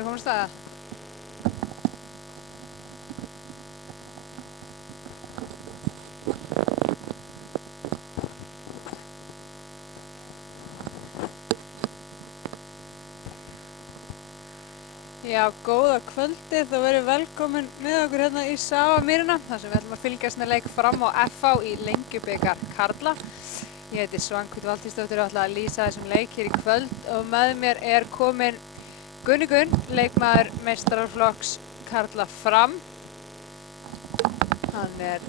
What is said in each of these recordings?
Erum komin á stað? Já, góða kvöldið og verið velkomin með okkur hérna í Safamýrina þar sem við ætlum að fylgjast með leik Fram á FH í Lengjubikar karla. Ég heiti Svanhvít Valtýsdóttir og ætla að lýsa þessum leik hér í kvöld og með mér er kominn Gunni Gunn, leikmaður meistaraflokks karla Fram. Hann er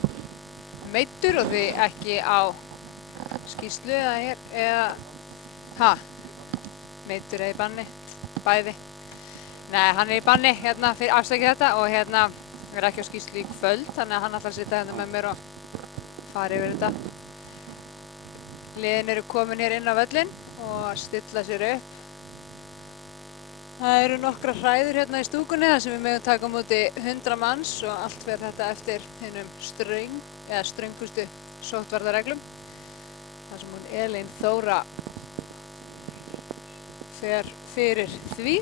meiddur og því ekki á skýrslu meiddur eða í banni, bæði. Nei, hann er í banni hérna fyrir afsækið þetta og hérna er ekki á skýrslu í kvöld, þannig að hann ætlar að sitja hérna með mér og fara yfir þetta. Liðin eru komin hér inn á völlinn og stilla sér upp. Það eru nokkrar hræður hérna í stúkunni þar sem við megum taka á móti 100 manns og allt fer þetta eftir hinum ströngustu sóttvarnareglum. Þar sem hún Elín Þóra fer fyrir því.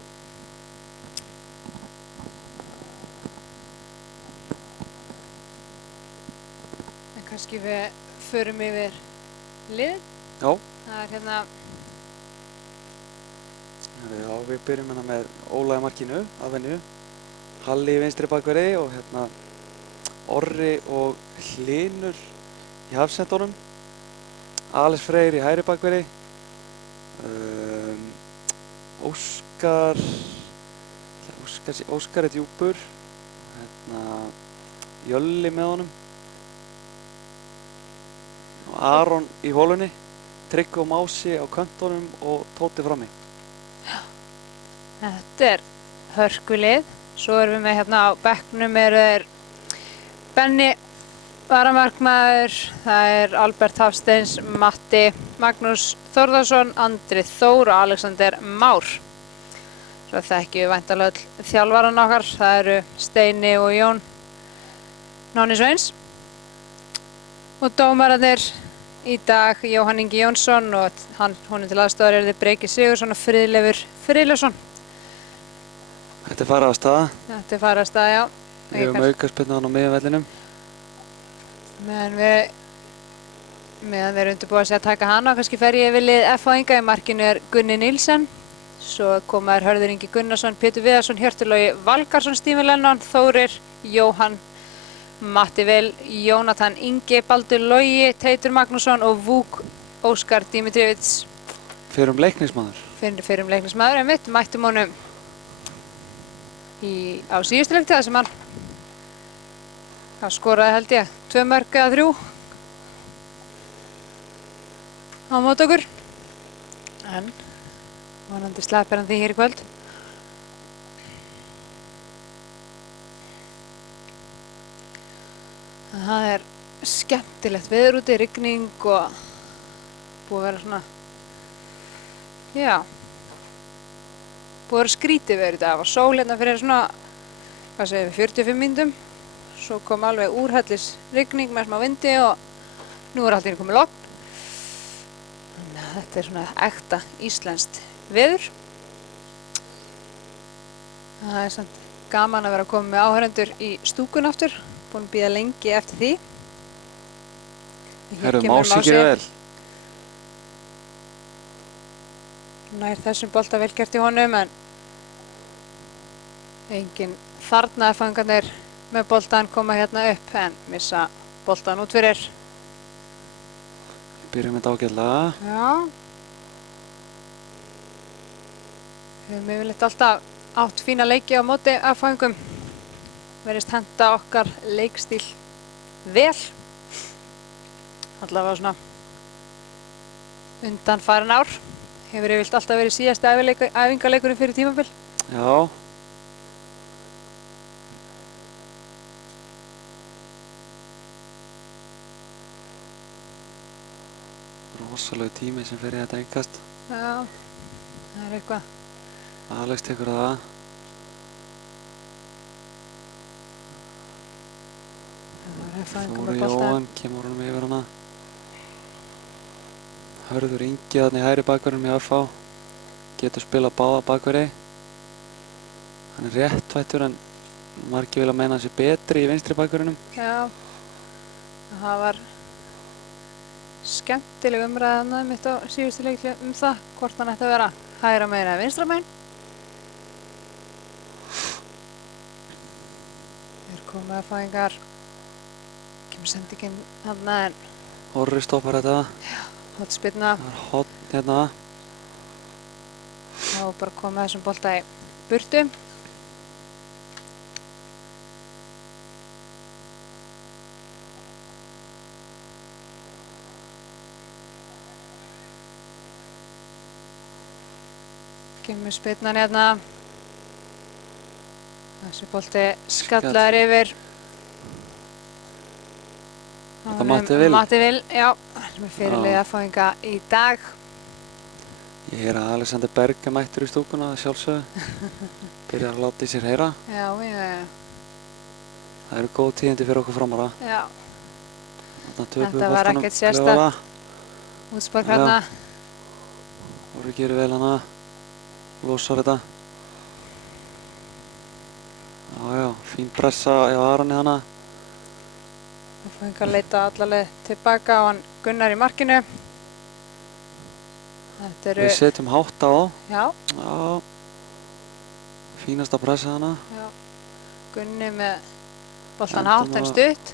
Kannski við förum yfir lið. Já. Það er hérna... Já, við byrjum hérna með Óla í markinu, af venju. Halli í vinstri bakverði og hérna Orri og Hlynur í hafsendunum. Alex Freyr í hægri bakverði. Óskar er djúpur. Hérna Jölli með honum. Aron í hólunni, Tryggvi og Mási á köntunum og Tóti frammi. Þetta er hörkulið. Svo erum við með hérna á bekknum er Benni varamarkmaður, það er Albert Hafsteins, Matti, Magnús Þórðarsson, Andri Þór og Alexander Már. Svo þekkjum við væntanlega öll þjálfarann okkar, það eru Steini og Jón Nonni Sveins. Og dómararnir í dag Jóhann Ingi Jónsson og honum til aðstoðar er Breki Sigursson og Friðleifur Friðleifsson. Þetta er farið af staða. Þetta er farið af staða, já. Við höfum aukaspyrnu á miðjuvellinum. Meðan við erum undirbúið að segja að taka hana, kannski fer ég yfir lið F-inga. Í markinu er Gunni Nílsen. Svo koma Hörður Ingi Gunnarsson, Pétur Viðarsson, Hjörtur Logi Valgarsson, Stephen Lennon, Þórir, Jóhann, Matti Vil, Jónatan Ingi, Baldur Logi, Teitur Magnússon og Vúk Óskar Dimitrievits. Fyrrum leiknismadur. Fyrrum leiknismadur, einmitt. Mættum honum á síðustu leikti þar sem hann skoraði held ég 2 mörk eða 3 á móti okkur. En vonandi sleppir hann því hér í kvöld. Það er skemmtilegt veður úti, rigning og búið að vera svona, já, búið að vera skrítið veður í dag. Það var sól hérna fyrir svona, 45 mínútum. Svo kom alveg úrhellis rigning með smá vindi og nú er allt í einu komið logn. Þannig að þetta er svona ekta íslenskt veður. Það er samt gaman að vera að koma með áhörendur í stúkun aftur. Búin að bíða lengi eftir því. Herru, Mási gerir vel. Nær þessum bolta vel gert í honum en engin þarna fangarnir með boltan koma hérna upp en missa boltan út fyrir. Við byrjum þetta ágætlega. Já. Við höfum yfirleitt alltaf átt fína leiki á móti F-ingum. Verðist henta okkar leikstíl vel. Allavega svona undanfarin ár. Hefur yfirleitt alltaf verið síðasti æfingarleikurinn fyrir tímabil. Já. Rosalegu tími sem fer í þetta innkast. Já, það er eitthvað. Alex tekur það. Þóri Jóhann kemur honum yfir hana. Hörður Ingi þarna í hægri bakverðinum í FH. Getur spilað báða bakverði. Hann er réttvættur en margir vilja meina að hann sé betri í vinstri bakverðinum. Já, það var skemmtileg umræða mitt á síðustu leikli það hvort hann ætti að vera hægra megin eða vinstra megin. Þeir komið að fæðingar, kemur sendingin þarna en Orri stoppar þetta. já, hornspyrna. Það er horn hérna. Þá bara komið þessum bolta í burtu. Kemur spyrnan hérna. Þessi bolti skallar yfir. Þetta Matti Vil. Matti Vil, já. Hann er með fyrirliða fæðinga í dag. Ég heyra að Alexander Berg er mættur í stúkuna að sjálfsögðu. Byrjar að láta í sér heyra. Já, já. Það eru góð tíðindi fyrir okkur framara. Já, Þarna töpum þetta var boltanum ekkert sérstakt. klaufalega. Útspark hérna. Orri gerir vel hana. Losar þetta. Já, fín pressa hjá Aroni hana. Það fæðingar að leita allarleið tilbaka á hann Gunnar í markinu. Þetta eru, Við setjum hátt á þá. já, Já. Fínasta pressa hana. já. Gunni með boltan Endum hátt en að- stutt.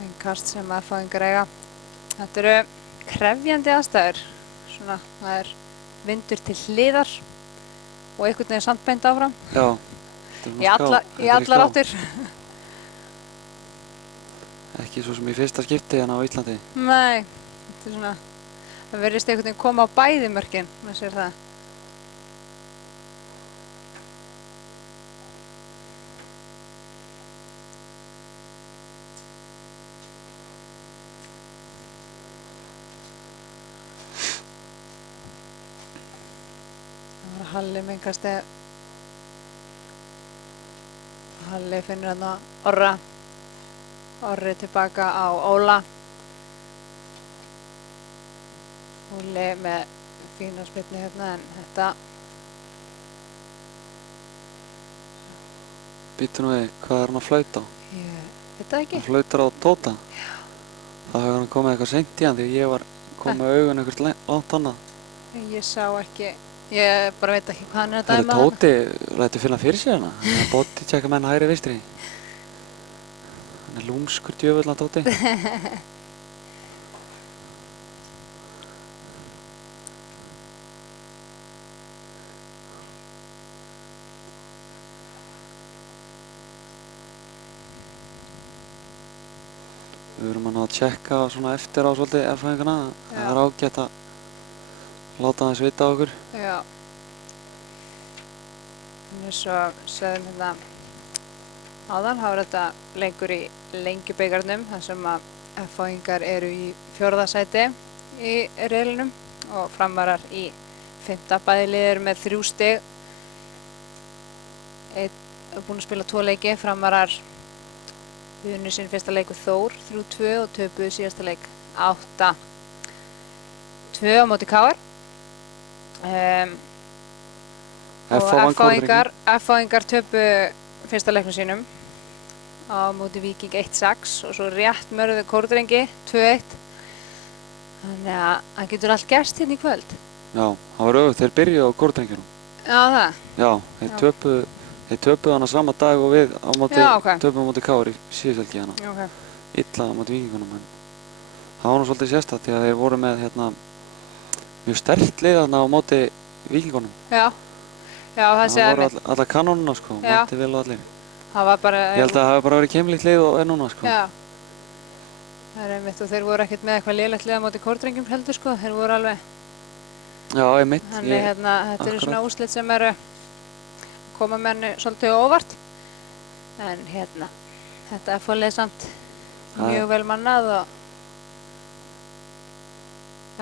Einn kast sem að fæðingar eiga. Þetta eru krefjandi aðstæður. Svona, það er vindur til hliðar og einhvern veginn samt beint áfram. Já. Þetta er nú Í ská. allar áttir. Ekki svo sem í fyrsta skipti hérna á Íslandi. Nei, þetta er svona, það verðist einhvern veginn koma á bæði mörkin, maður sér það. Það var Halli mengast eða Halli finnur hérna Orra. Orri tilbaka á Óla. Óli með fína spilni hérna en þetta, Býtu nú við, hvað er hann að flauta á? ég veit það ekki. Hann flautar á Tóta. Já. Það hefur hann komið eitthvað seint í hann því ég var komið með augun eitthvað langt annað. Ég sá ekki, ég bara veit ekki hvað hann er að Það er dæma. Tóti, lætur finna fyrir sér hana. Hann er bóti tjekka menn hægri vinstri. Hann er lúmskur djöfull hann Tóti. Við verum að ná að tjekka svona eftir á svolítið erfæðingana. Já. Það er ágætt að láta þess vita á okkur. Já. En eins og sögðum hérna áðan, þá er þetta leikur í Lengjubikarnum, þar sem að F-fáingar eru í 4. sæti í riðlinum og Framarar í 5. Bæði lið eru með 3 stig. Einn er búinn að spila 2 leiki, Framarar unnu sinn fyrsta leiku Þór 3-2 og töpuðu síðasta leik 8-2 á móti KR. Og F-fáingar töpu fyrsta leiknum sínum á móti Víking 1-6 og svo rétt mörðu Kórdrengi 2-1. Þannig að það getur allt gerst hérna í kvöld. Já, það var auðvitað, þeir byrjuðu á Kórdrengjunum. Já, það? Já, þeir töpuðu hana sama dag og við á móti, Já, ok. töpuðu á móti KR í síðuselgi hana. Ok. Illa á móti Víkingunum, en það var nú svolítið sérstakt því að þeir voru með hérna mjög sterkt lið þarna á móti Víkingunum. Já, já það Það segja voru mér. alla kanónuna sko, Já. Matti Vil og allir. Það var bara... Ég held að það hafi bara verið keimlíkt lið og er núna sko. Já. Það er einmitt og þeir voru ekkert með eitthvað lélegt lið á móti Kórdrengjum heldur sko. Þeir voru alveg... Já, einmitt. Þannig hérna, þetta eru svona úrslit sem eru koma menni svolítið á óvart. En hérna, þetta er fólið samt mjög vel mannað og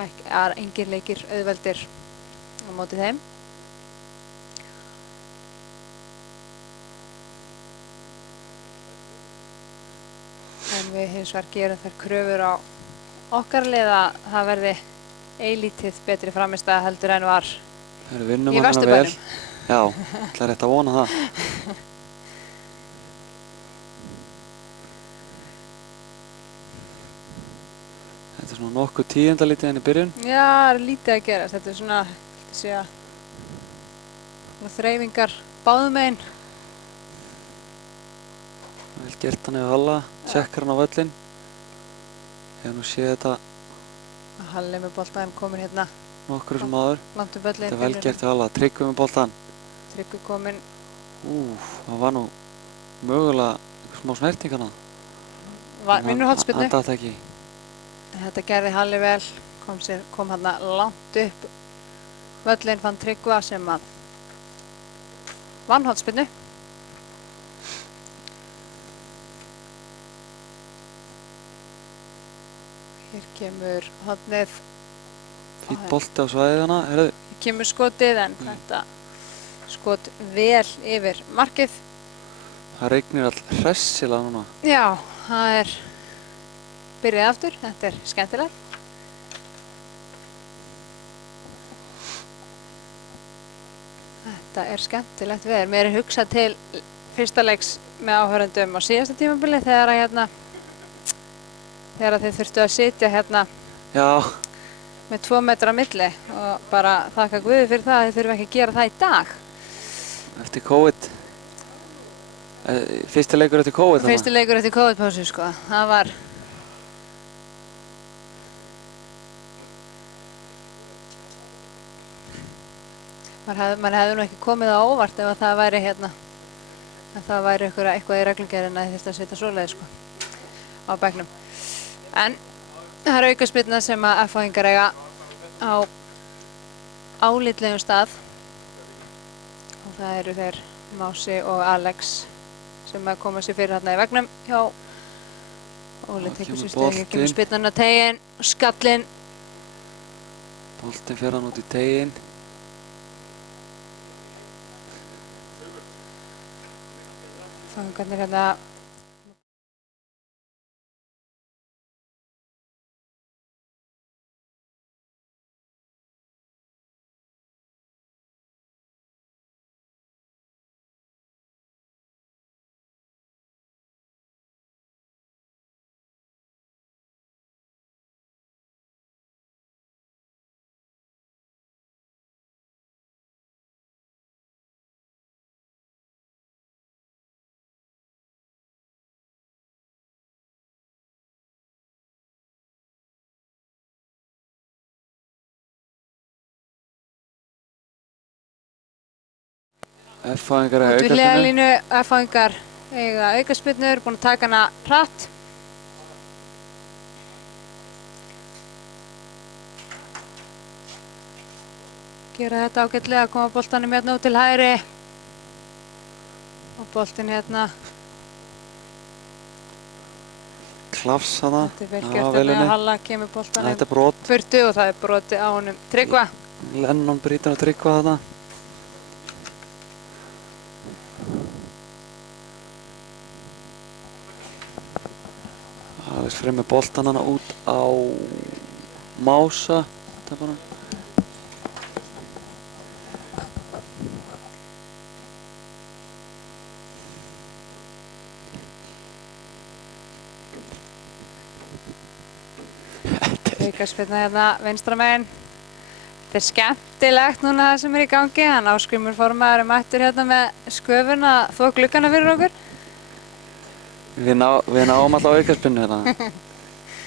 er engir leikir auðveldir á móti þeim. En við hins vegar gerum þær kröfur á okkar lið að það verði eilítið betri framistæða heldur en var Þeir vinnum í hana vel. Vesturbænum. Já, ætla rétt að vona það. Þetta er svona nokkuð tíundalítið enn í byrjun. Já, það er lítið að gerast. Þetta er svona, þetta sé að þreifingar báðum megin. Vel gert hann yfir Halla, tjekkar hann á völlinn. Ég hef nú séð þetta Halli með boltan kominn hérna nokkru sem áður. langt um völlinn. Þetta er vel gert hjá Halla, Tryggvi með boltan. Tryggvi kominn. Það var nú mögulega einhver smá snerting hana. Vinnur hornspyrnu. Hann datt ekki. Þetta gerði Halli vel, kom hann langt upp völlinn, fann Tryggva sem að vann hornspyrnu. Hér kemur hornið. Fýtt bolti á svæðið hana, heyrðu. Hér kemur skotið en þetta skot vel yfir markið. Það rignir all hressilega núna. Já, það er byrjað aftur, þetta er skemmtilegt. Þetta er skemmtilegt veður. Mér er hugsað til fyrsta leiks með áhörendum á síðasta tímabili þegar þið þurftu að sitja hérna með 2 metra á milli og bara þakka Guði fyrir það að þið þurfum ekki að gera það í dag. Eftir COVID. Fyrsti leikur eftir COVID þarna? Fyrsti leikur eftir COVID-pásu, sko. Það var... Man hefði nú ekki komið á óvart ef að það væri hérna... að það væri eitthvað í reglugerðinni að þið þurftu að setja svoleiðis, sko, á bekknum. En það er aukaspyrna sem að F-fáingar eiga á álitlegum stað. Og það eru þeir Mási og Alex sem að koma sér fyrir hérna í veggnum hjá Óli tekur sér stöðu, kemur spyrnan á teginn og skallinn. Boltinn fer hann út í teginn. Fangarnir hérna F-fáingar eiga út við aukaspyrnu. hliðarlínu, F-fáingar eiga aukaspyrnur, búin að taka hana hratt. Gera þetta ágætlega, koma boltanum hérna út til hægri. Og boltinn hérna. Klafs hana. Þetta er vel gert hérna að Halla kemur boltanum. Þetta er brot. Burtu og það er broti á honum Tryggva. Lennon brýtur á Tryggva hana. Það er fremur boltan hana út á Mása. Þetta er bara... Aukaspyrna hérna vinstra megin. Þetta er skemmtilegt núna það sem er í gangi. Hann Ásgrímur formaður mættur hérna með sköfun að þvo gluggana fyrir okkur. Við náum alltaf aukaspyrnu hérna.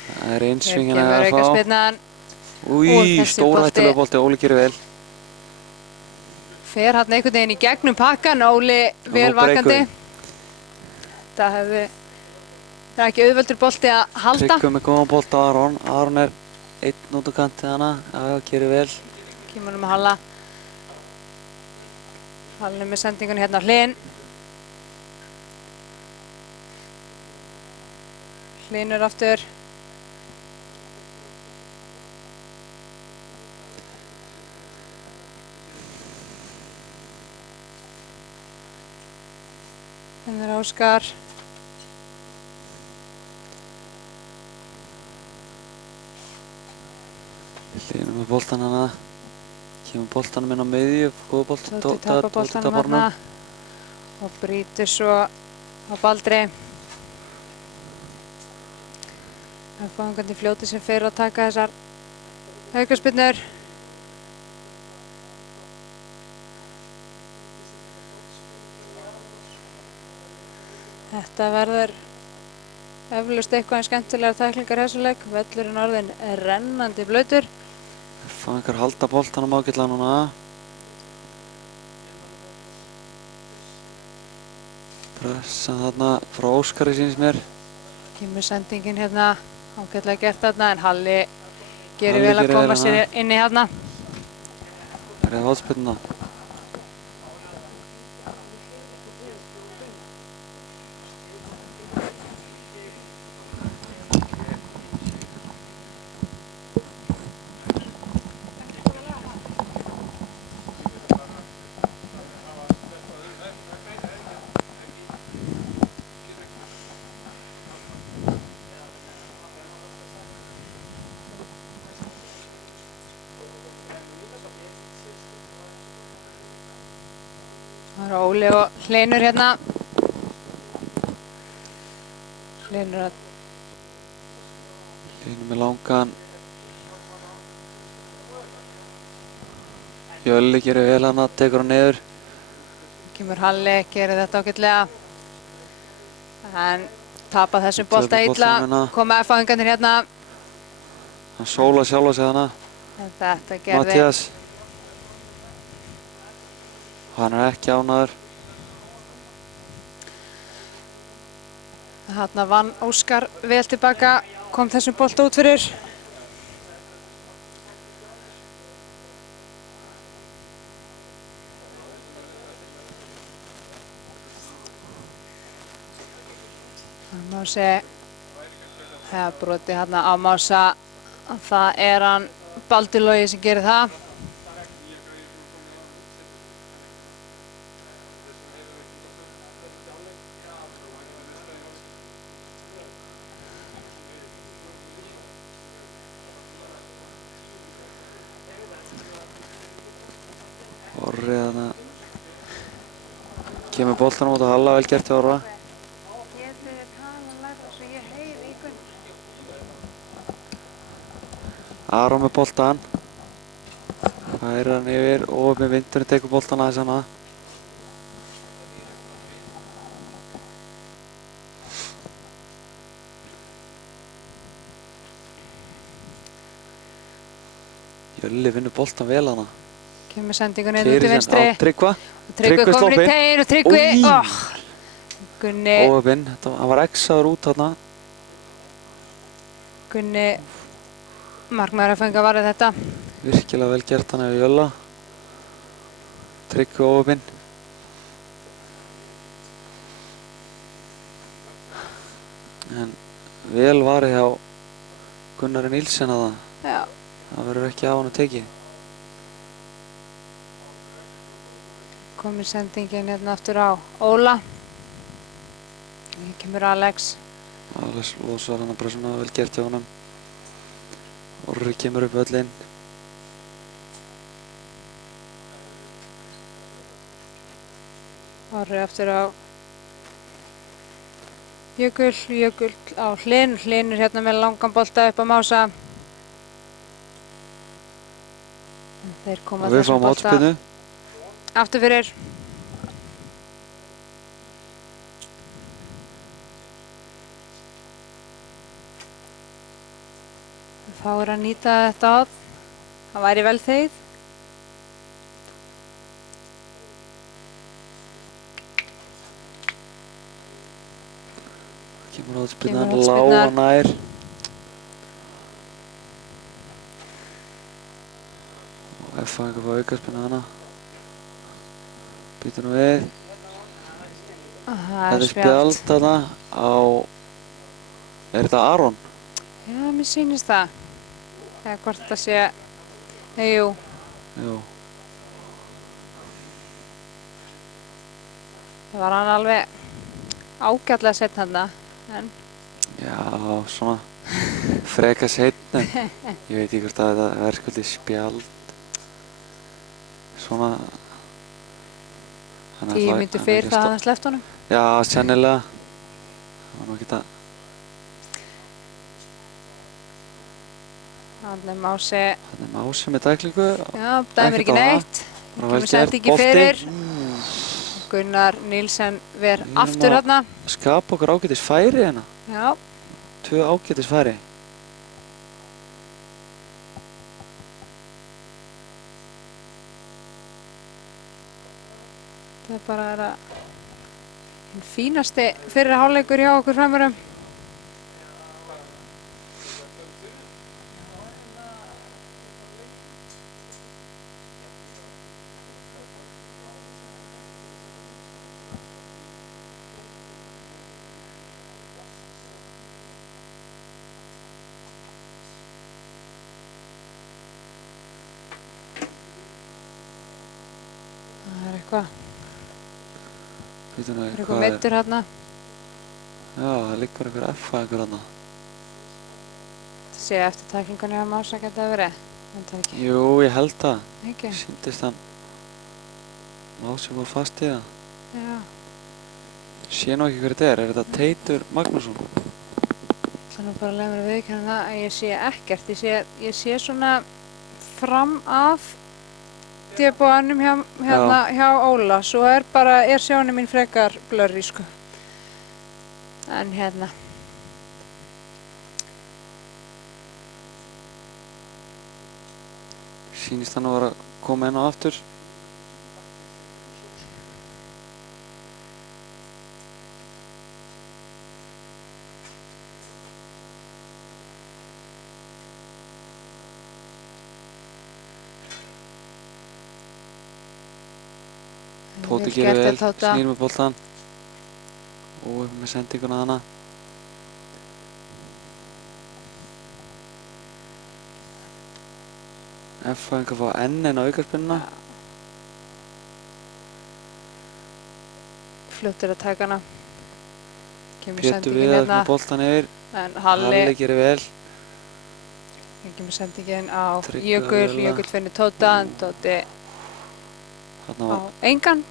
Það er einsvingin að Hér kemur fá. aukaspyrnan. Új, stórhættulega bolti, Óli gerir vel. Fer hann einhvern veginn í gegnum pakkan, Óli vel vakandi. Það er ekki auðveldur bolti að halda. Tryggvi með góðan bolt á Aron. Aron er einn út á kantið hana. Já, gerir vel. Kemur hann með Halla. Halli með sendingunni hérna á Hlyn. Hlynur aftur. Hérna er Óskar. Hlynur með boltan hana. Kemur boltanum inn á miðju, góða bolt, Tóti tapar boltanum hérna og brýtur svo á Baldri. F-fáingarnir fljóti sem fyrir að taka þessar aukaspyrnur. Þetta verður eflaust eitthvað en skemmtilegar tæklingar í þessum leik. Völlurinn orðinn rennandi blautur. F-fáingar halda boltanum ágætlega núna. Pressa þarna frá Óskari sýnist mér. Kemur sendingin hérna, ágætlega gert þarna en Halli gerir vel að koma sér inn í hérna. Greið hornspyrnuna. Það eru Óli og Hlynur hérna. Hlynur með langan. Jölli gerir vel hana, tekur hann niður. Kemur Halli, gerir þetta ágætlega. En tapa þessum bolta illa. Koma F-fáingarnir hérna. Hann sóla sjálfa sig hana. En þetta gerði Matthías. Hann ekki ánægður. Þarna vann Óskar vel tilbaka, kom þessum bolta út fyrir. Það má segja, þegar broti hérna á Mása, það er hann Baldur Logi sem gerir það. Orri þarna. Kemur boltanum út á Halla, vel gert hjá Orra. Aron með boltan. Færir hann yfir og með vindurinn tekur boltan aðeins hana. Jölli vinnur boltan vel hana. Kemur sendingun inn út í vinstri. Tryggva. Tryggvi komin í tegin og Tryggvi. Gunni. Óöfinn, hann var X-aður út þarna. Gunni, markmaður F-fáinga varði þetta. Virkilega vel gert hann yfir Jölla. Tryggvi óöfinn. En vel varði hjá Gunnari Nílsen að það. Já. Það verður ekki á hann að tekið. Komið sendingin hérna aftur á Óla. Hér kemur Alex. Alex losar hann bara svona vel gert hjá honum. Orri kemur upp völlinn. Orri aftur á Jökul. Jökul á Hlynur. Hlynur hérna með langan bolta upp á Mása. Þeir koma og við fáum hotspinnu. Aftur fyrir. Þá er að nýta þetta að. Það væri vel þegið. Kemur hotspinnan lága nær. Og F-fáingar fá aukaspinnu hana. Býtur nú við. Þetta er spjald þarna á... Er þetta Aron? Já, mér sýnist það. Eða hvort það sé... Nei, jú. Jú. Það var hann alveg ágætlega sett þarna, en... Já, svona... Freka seinna. Ég veit ekki hvort að þetta verðskuldi spjald. svona. Þannig 10 að mínútur hann er fyrr ekki það hafði hann sleppt honum. Já, sennilega. Það var nú ekki það. Hann er Mási. Hann er Mási með tæklingu. Já, dæmir ekki neitt. Bara Kemur vel gert, sendingi bolti. fyrir. Gunnar Nílsen ver Við erum aftur að hérna. skapa okkur ágætis færi hérna. Já. 2 ágætis færi. Það er bara hinn fínasti fyrri hálfleikur hjá okkur framurum. Það er eitthvað. Býtum við, Það er eitthvað meiddur hérna. Já, það liggur einhver F-fæðingur hérna. Það sé eftir tæklingunni að Mása geti að verið. En það ekki. Jú, ég held það. Ekki? Sýndist hann Mási var fast í það. Já. Sé nú ekki hver þetta er. Er þetta Teitur Magnússon? Það er nú bara að leiða mér að viðurkenna það að ég sé ekkert. Ég sé svona fram af djöbúanum hjá Óla. Svo er sjónin mín frekar blurry, sko. En hérna. Sýnist hann að vera að koma inn á aftur. Tóti gerir vel, snýr með boltan og upp með sendinguna hana. F-fæðingar fá enn einn á aukaspyrnuna. Fljóttur að taka hana. Kemur Pétur sendingin Viðar hérna. með boltan yfir. En Halli gerir vel. kemur sendingin á Tryggva Jökul. Viola. Jökul finnur Tóta, en Tóti Þarna á var engan.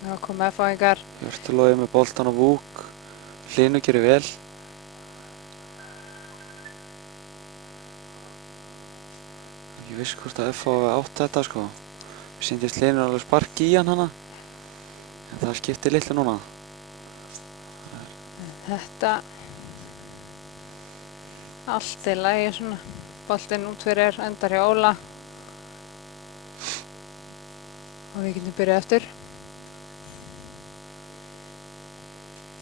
Það kom F-fæðingar. Hjörtulogi með boltan á Vúk. Hlynur gerir vel. Ég vissi hvort að F hafi átt þetta, sko. Við sýndist Hlynur alveg spark í hann hana. En það skiptir litlu núna. Þetta allt í lagi svona. Boltinn út fyrir endar hjá Óla. Og við getum byrjað eftir.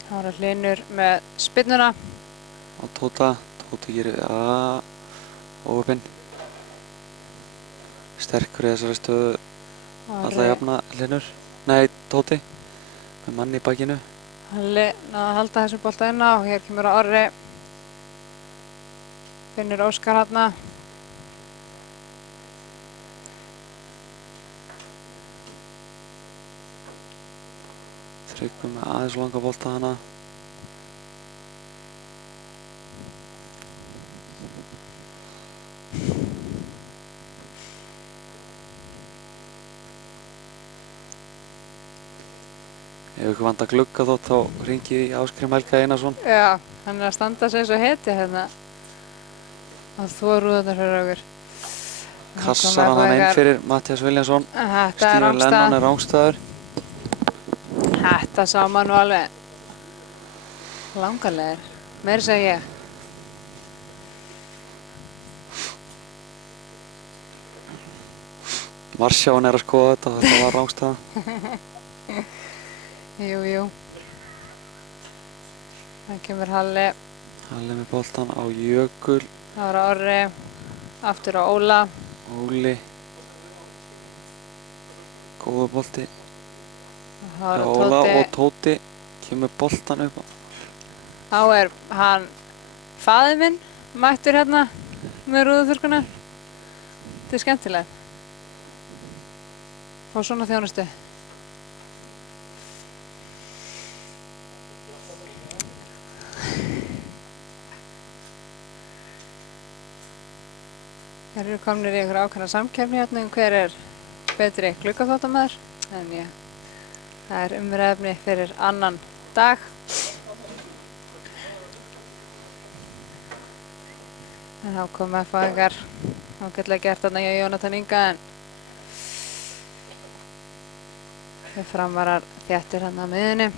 Það var Hlynur með spyrnuna. Á Tóta. Tóti gerir óöpinn. Sterkur í þessari stöðu. Alla jafna Hlynur. Nei, Tóti. Með manni í bakinu. Halli náði að halda þessu bolta inn á. Hér kemur að Orri. Finnur Óskar hérna. Tryggvi með aðeins langa bolta hana. Ef ykkur vantar glugga þótt þá hringi í Áskrím Helga Einarsson. Já, hann er að standa sig eins og heti hérna. Og þú er rúðunar fyrir okkur. Kassar hann inn fyrir Matthías Viljánsson. Þetta er Stífur rangstað. Lennon er rángstæður. Þetta sá maður nú alveg langarlegir. Meira segja ég. Marsjáin er að skoða þetta var rángstæða. Jú, jú. Það kemur Halli. Halli með boltan á Jökul. Það var Orri. Aftur á Óla. Óli. Góða bolti. Það var Óla Tóti. og Tóti kemur boltan upp. Þá er hann faðir minn mættur hérna með rúðuþurrkunar. Þetta er skemmtilegt. Og svona þjónustu. Þeir eru komnir í einhver ákveðna samkeppni hérna hver er betri gluggaþvottamaður en það er umræðefni fyrir annan dag. En þá kom F-fáingar ágætlega gert þarna hjá Jónatan Inga en þau Framarar þéttir hérna á miðunni.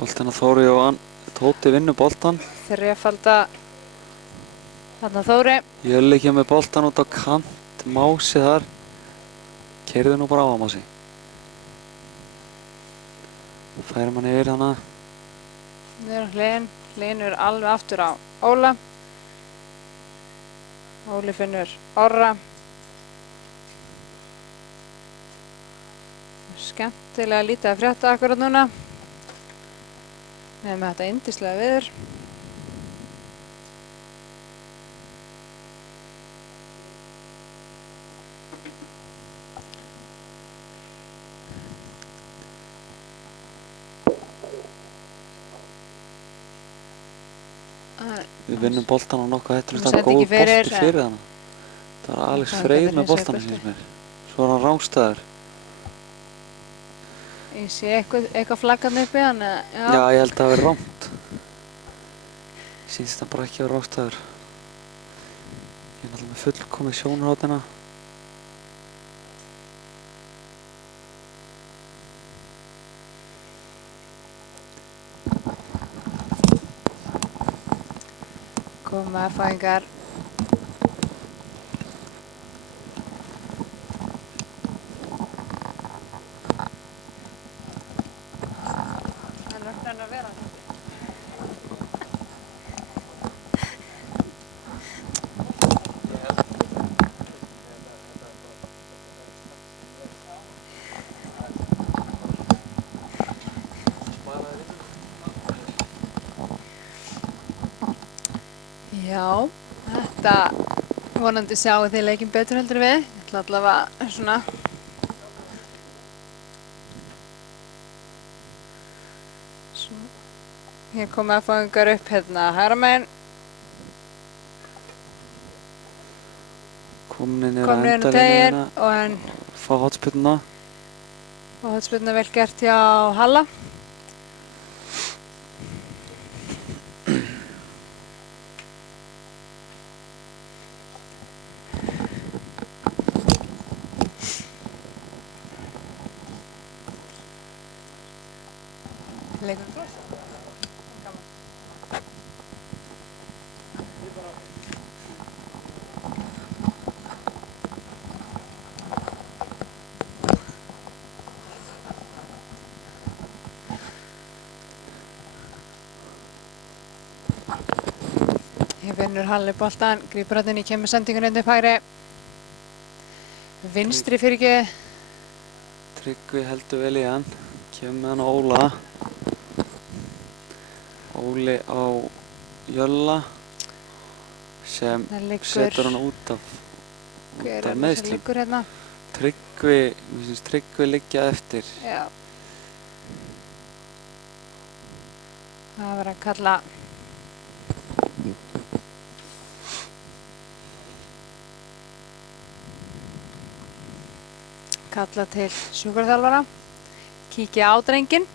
Boltinn að Þóri og Tóti vinnur boltan. Þrefalda þarna Þóri. Jölli kemur með boltan út á kant, Mási þar. Keyrðu nú bara á Mási. Færum hann yfir hana. Niður á hliðin. Hliðin alveg aftur á Óla. Óli finnur Orra. Skemmtilega lítið að frétta akkurat núna. Við erum með þetta yndislega viður. Við vinnum boltan á nokkuð hættulegt Hún að góð setti ekki fyrir, bolti fyrir hana. Það var Alex Freyr með boltan síns mér. Svo er hann rángstæður. Ég sé eitthvað flaggan uppi hann eða? Já, ég held að það veri rámt. Sýnst það bara ekki að vera rángstæður. Ég er náttúrulega með fullkomið sjónarhóttina. Koma F-fáingar. Já, þetta vonandi sjáu þið leikinn betur heldur við. Ég ætla allavega svona Hér koma F-fáingar upp hérna hægra megin. Komin inn í Komnir tegir og hann fá hotspyrnuna. og hotspyrnuna vel gert hjá Halla. Leikum klós. Hér vinnur Halli boltan, grípur hann inn í, kemur sendingun inn upp hægri. Vinstri fyrirgefið. Tryggvi heldur vel í hann. Kemur með hann á Óla. Óli á Jölla sem setur hann út af meðslum. Hérna? Tryggvi liggja eftir. Já. Það verður að kalla til sjúkraþjálfara, kíkja á drenginn.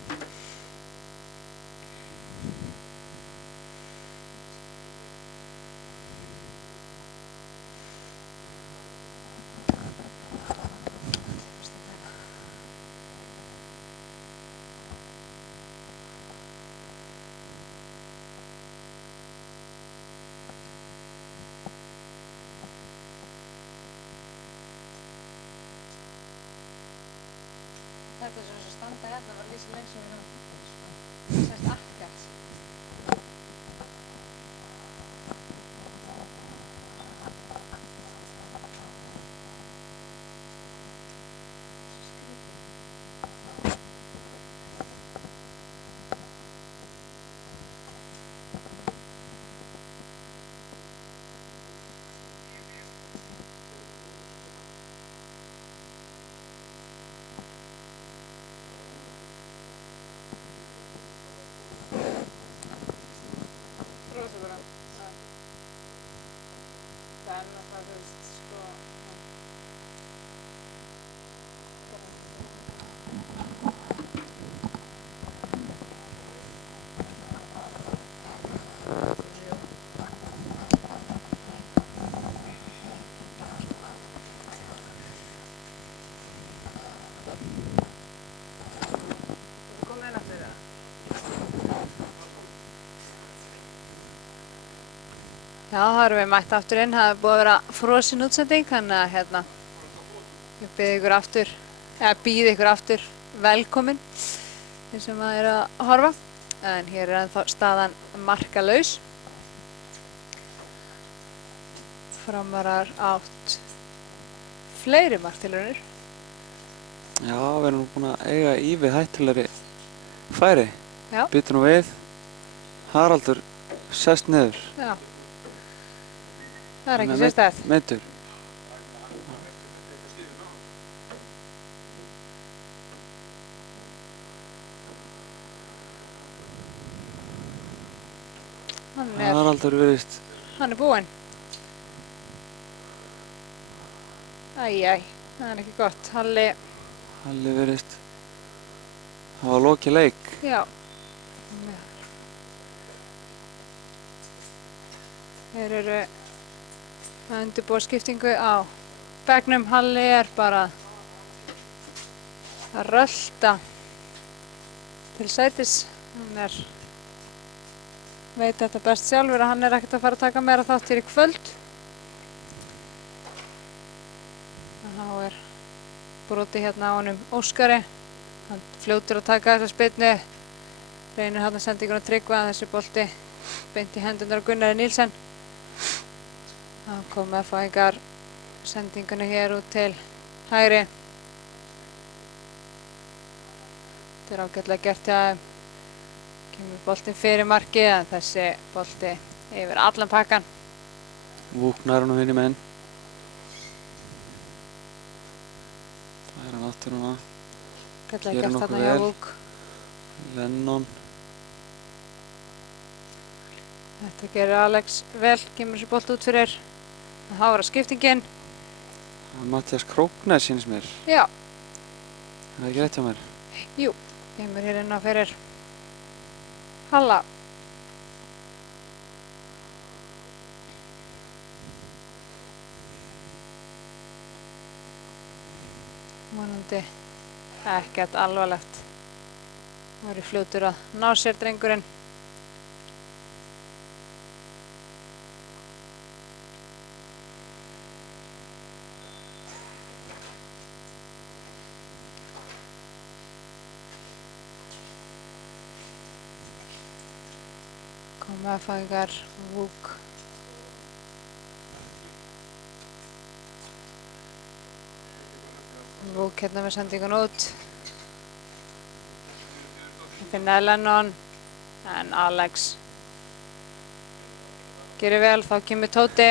Þetta sem standa hérna var lýst leik sem við höfum sérst akkert. en náttúrulega, þú veist, sko, þú komið inn aftur það? Já, þá erum við mætt aftur inn, það er búið að vera frosin útsending, þannig að hérna, ég býð ykkur aftur velkomin, þeir sem að eru að horfa, en hér er ennþá staðan markalaus. Framarar átt fleiri marktilraunir. Já, við erum nú búin að eiga ívið hættulegri færi. Já. Byttu nú við. Haraldur sest niður. Já. Það er ekki sérstætt. Meiddur. Haraldur virðist. Hann er búinn. Æ, það er ekki gott. Halli virðist hafa lokið leik. Já. Þeir eru að undirbúa skiptingu á bekknum. Halli er bara að rölta til sætis. Hann veit þetta best sjálfur að hann er ekkert að fara að taka meira þátt hér í kvöld. Þá er brotið hérna á honum Óskari. Hann fljótur að taka þessa spyrnu. Reynir hann að senda ykkur að Tryggva þessi bolti beint í hendurnar á Gunnari Nílsen. Þá kom F-fæingar sendingunni hér út til hægri. Þetta er ágætlega gert hjá þeim. Kemur boltinn fyrir markið en þessi bolti yfir allan pakkan. Vúknar hann og hinni menn. Það er hann aftur núna. Ágætlega gert þarna hjá Vúk. Lennon. Þetta gerir Alex vel, kemur þessi bolt út fyrir. Það hára skiptingin. Það er Mattias Króknes sýnist mér. Já. Er það ekki rétt hjá mér? Jú, kemur hér inn á fyrir Halla. Vonandi ekkert alvarlegt. Það er fljótur að ná sér drengurinn. F-fæingar, Vúk. Vúk hérna með sendingun út. Finnaði Lennon, en Alex gerir vel, þá kemur Tóti.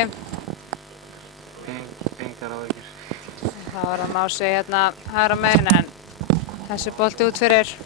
Engar áhyggjur. Þá er að Mási hérna hægra megin, en þessi bolti út fyrir.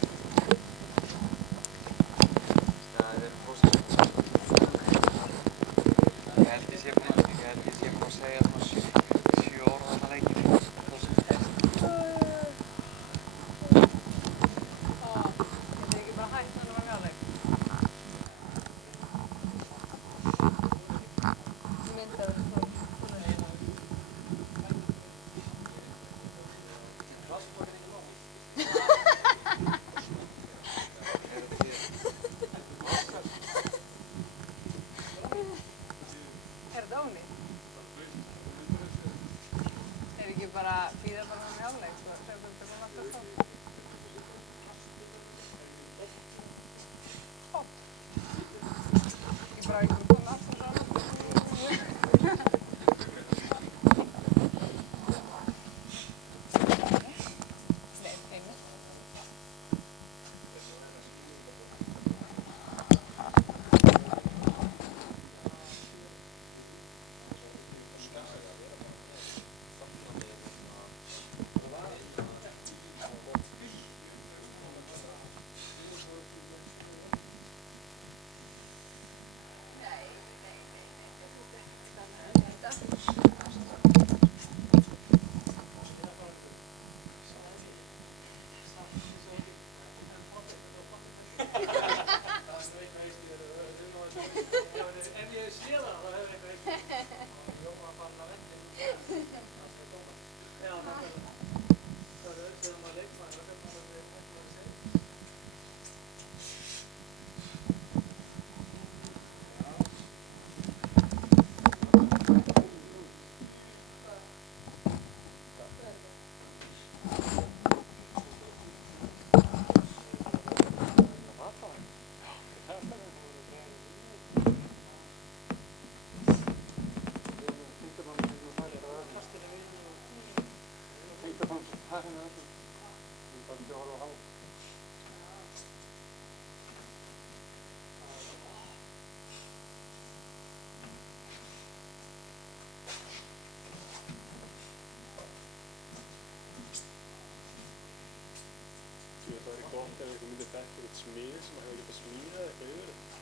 gott ef einhver myndi þekkja eitthvað smið sem hefur getað smíðað eitthvað yfir þetta.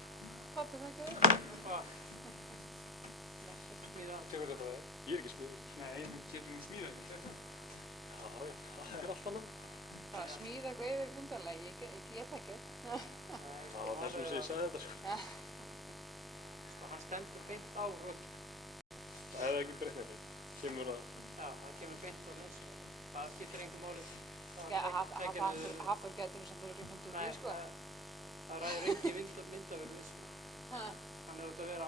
Pabbi þekki það? Hvað? Tekur þetta bara það? Ég er ekki smíðað. Nei, ég getur nú smíðað eitthvað. Já, það er allt annað. Hvað, smíða eitthvað yfir myndarlega? Ég þekki það. Það var þessum sem ég sagði þetta, sko. Já. Hann stendur beint á völd. Það hefði ekki breytt neitt. Kemur það. Já, það kemur beint á völd. Það skiptir engum máli. Hafum getur sem fyrir hundur Nei, við, sko. það ræður ekki myndavörnum. Hann hefur þetta að vera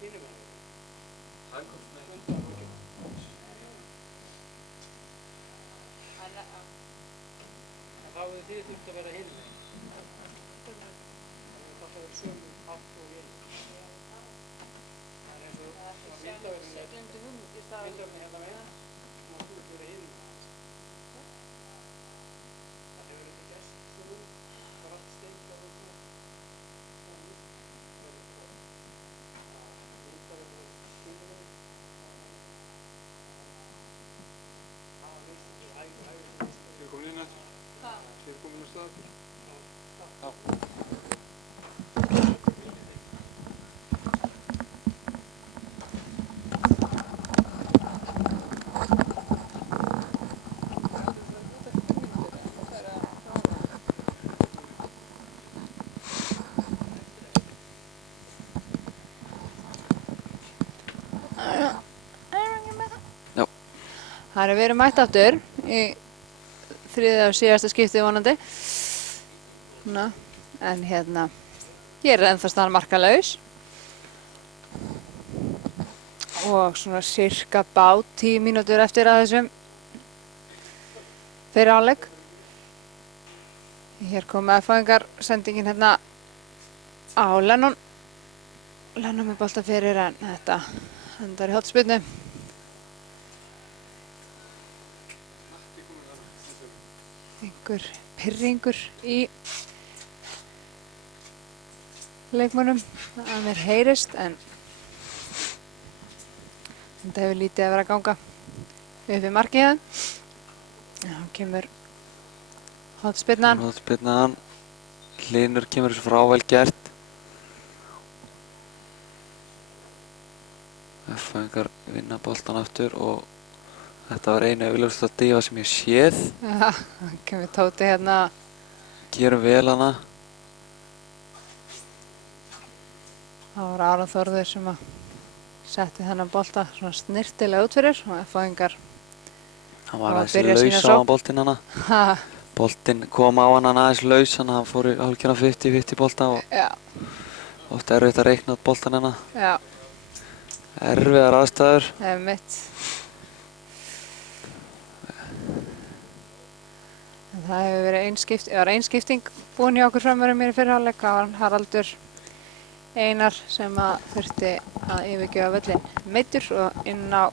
hinum henni. Myndavörnum. En þá hefur þið þurft að vera hinum henni. Það hefur sömu haft og hinum. Það er eins og myndavörnum hérna með. Og þú ert verið hinum henni. Það hefur ekki gerst svo nú. Það var allt stengt á völdum. Þið komin inn eftir? Þið komin á stað eftir? Já. Það er verið mætt aftur í þriðja og síðasta skiptið vonandi. Svona, en hérna, ég er ennþá staðan markalaus. Og svona cirka bát 10 mínútur eftir að þessum fyrir hálfleik. Hér koma F-fæðingar sendingin hérna á Lennon. Lennon með bolta fyrir en þetta endar í hornspyrnu. Einhver pirringur í leikmönnum að mér heyrist en þetta hefur lítið að vera að ganga upp í markið það. Já, kemur hornspyrnan. Hornspyrnan. Hlynur kemur þessu frá vel gert. F-fæðingar vinna boltan aftur og þetta var einu augljósasta dífa sem ég séð. Já, kemur Tóti hérna. Gerum vel hana. Það var Aron Þórður sem að setti þennan bolta svona snirtilega út fyrir og F-fæðingar. Hann var Og aðeins byrja sína laus á sókn. hann boltinn hana. Boltinn kom á hann aðeins laus, þannig að hann fór í hálfgerðan 50-50 bolta og Já, oft erfitt að reikna út boltan hérna. já, Erfiðar aðstæður. einmitt. En það hefur verið ein skipting búin hjá okkur framverðum mér í fyrrháleik. Það var Haraldur Einar sem að þurfti að yfirgefa völlinn meiddur og inn á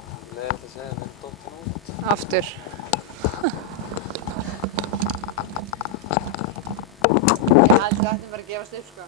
aftur. Ég held að þetta bara að gefast upp, sko.